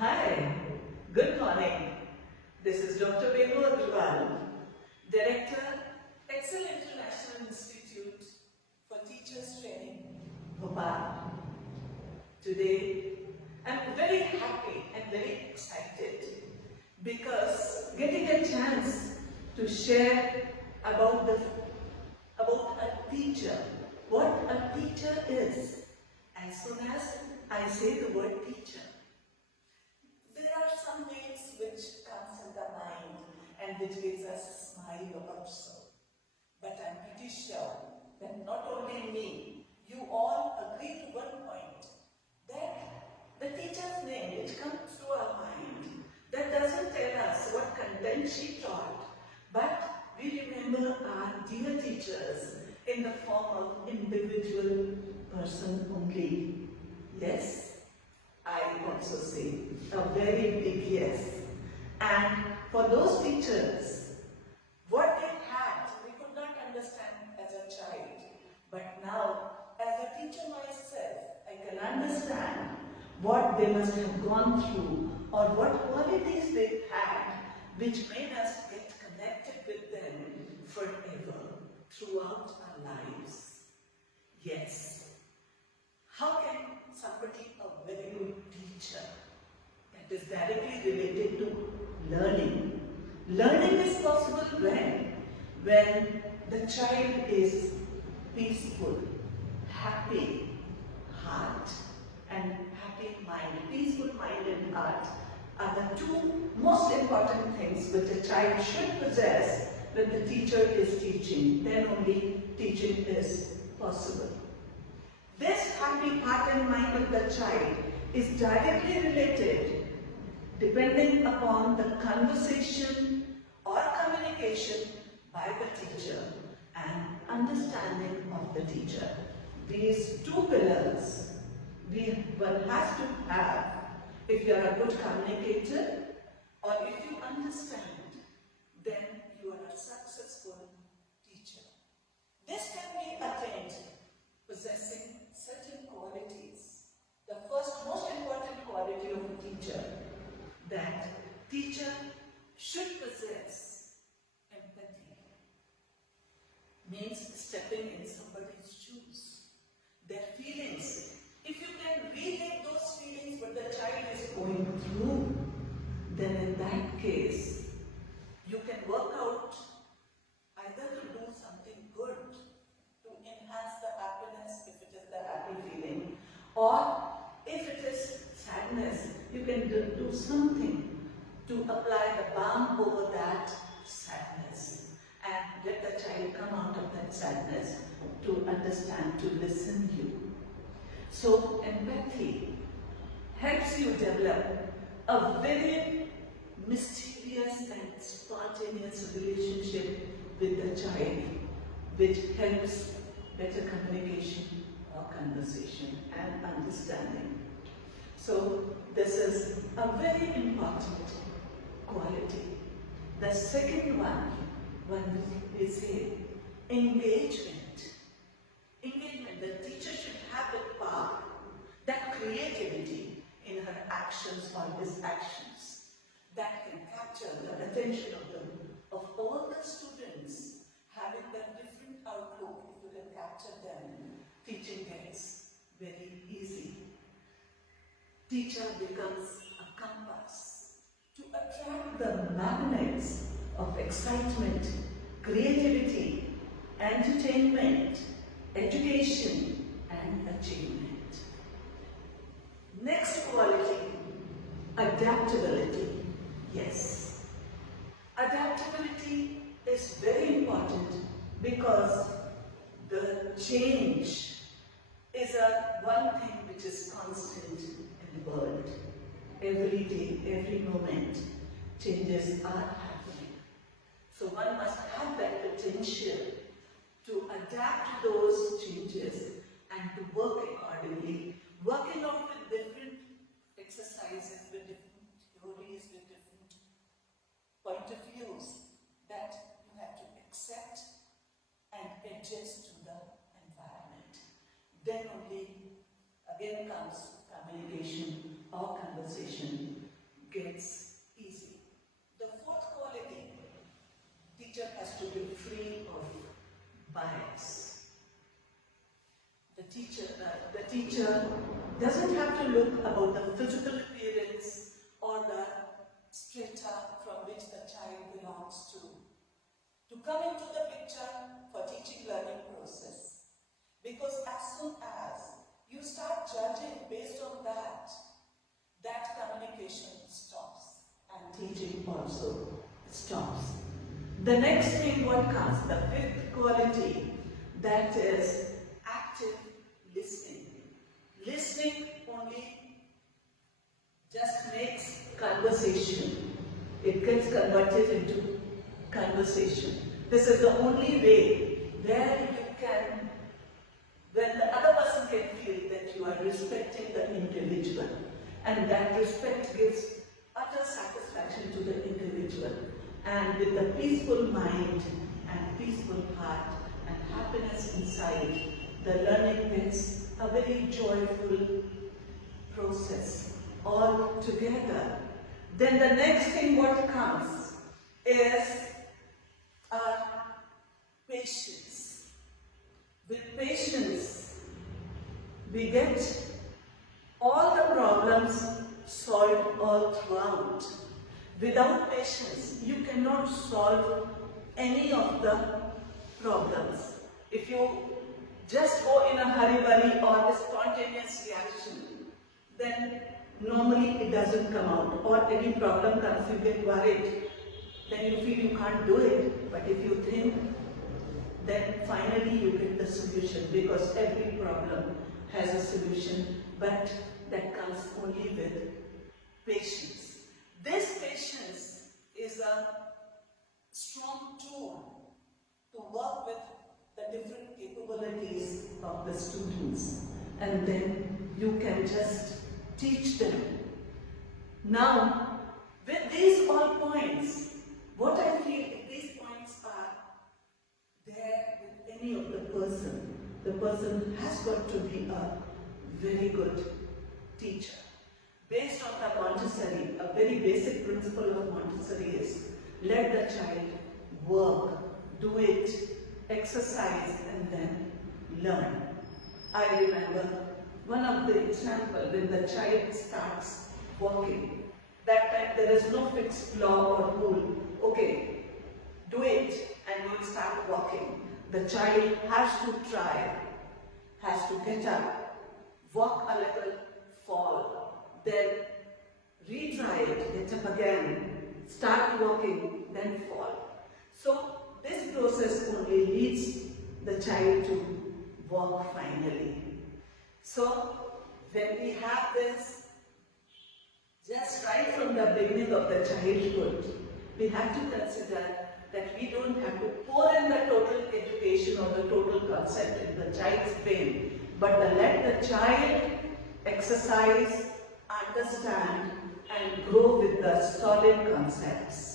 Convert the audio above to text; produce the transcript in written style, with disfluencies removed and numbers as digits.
Hi, good morning. This is Dr. Venu Agarwal, Director, Excel International Institute for Teachers Training, Bhopal. Today, I'm very happy and very excited because getting a chance to share about a teacher, what a teacher is. As soon as I say the word teacher, there are some names which comes in the mind and which gives us a smile also. But I'm pretty sure that not only me, you all agree to one point, that the teacher's name which comes to our mind, that doesn't tell us what content she taught, but we remember our dear teachers in the form of individual person only. Yes, I also say a very big yes. And for those teachers, what they had, we could not understand as a child. But now, as a teacher myself, I can understand what they must have gone through or what qualities they had which made us get connected with them forever throughout our lives. Yes. How can somebody, a very good teacher, that is directly related to learning? Learning is possible when the child is peaceful, happy heart and happy mind. Peaceful mind and heart are the two most important things which a child should possess when the teacher is teaching. Then only teaching is possible. This happy heart and mind of the child is directly related depending upon the conversation or communication by the teacher and understanding of the teacher. These two pillars one has to have if you are a good communicator or if you understand, then you are a successful teacher. This can be attained possessing certain qualities. The first most important quality of a teacher, that teacher should possess empathy. Means stepping in somebody's shoes. Their feelings. If you can relate those feelings what the child is going through, then in that case, you can work out either to do something good to enhance the happiness if it is the happy feeling, or if it is sadness, you can do something to apply the balm over that sadness and let the child come out of that sadness to understand, to listen you. So empathy helps you develop a very mysterious and spontaneous relationship with the child, which helps better communication or conversation and understanding. So this is a very important quality. The second one, when we say engagement. Engagement, the teacher should have the power, that creativity in her actions or his actions that can capture the attention of all the students, having that different outlook. If you can capture them, teaching gets very easy. Teacher becomes a compass to attract the magnets of excitement, creativity, entertainment, education, and achievement. Next quality, adaptability. Yes, adaptability is very important because the change is one thing which is constant in the world. Every day, every moment, changes are happening. So one must have that potential to adapt those changes and to work accordingly, working out with different exercises, with different theories, with different point of views that you have to accept and adjust to the environment. Then only again comes communication or conversation doesn't have to look about the physical appearance or the strata from which the child belongs to. To come into the picture for teaching learning process. Because as soon as you start judging based on that, that communication stops and teaching also stops. The next thing what comes, the fifth quality, that is active listening. Listening only just makes conversation. It gets converted into conversation. This is the only way where you can, when the other person can feel that you are respecting the individual, and that respect gives utter satisfaction to the individual. And with a peaceful mind and peaceful heart and happiness inside, the learning gets a very joyful process all together. Then the next thing what comes is patience. With patience, we get all the problems solved all throughout. Without patience, you cannot solve any of the problems. If you just go in a hurry-burry or a spontaneous reaction, then normally it doesn't come out. Or any problem comes, you get worried. Then you feel you can't do it. But if you think, then finally you get the solution, because every problem has a solution, but that comes only with patience. This patience is a strong tool to work with the different capabilities of the students, and then you can just teach them. Now, with these all points, what I feel, if these points are there with any of the person has got to be a very good teacher. Based on the Montessori, a very basic principle of Montessori is let the child work, do it, exercise, and then learn. I remember one of the examples when the child starts walking. That time there is no fixed law or rule. Okay, do it and you will start walking. The child has to try, has to get up, walk a little, fall, then retry it, get up again, start walking, then fall. So this process only leads the child to walk finally. So when we have this, just right from the beginning of the childhood, we have to consider that we don't have to pour in the total education or the total concept in the child's brain, but let the child exercise, understand, and grow with the solid concepts.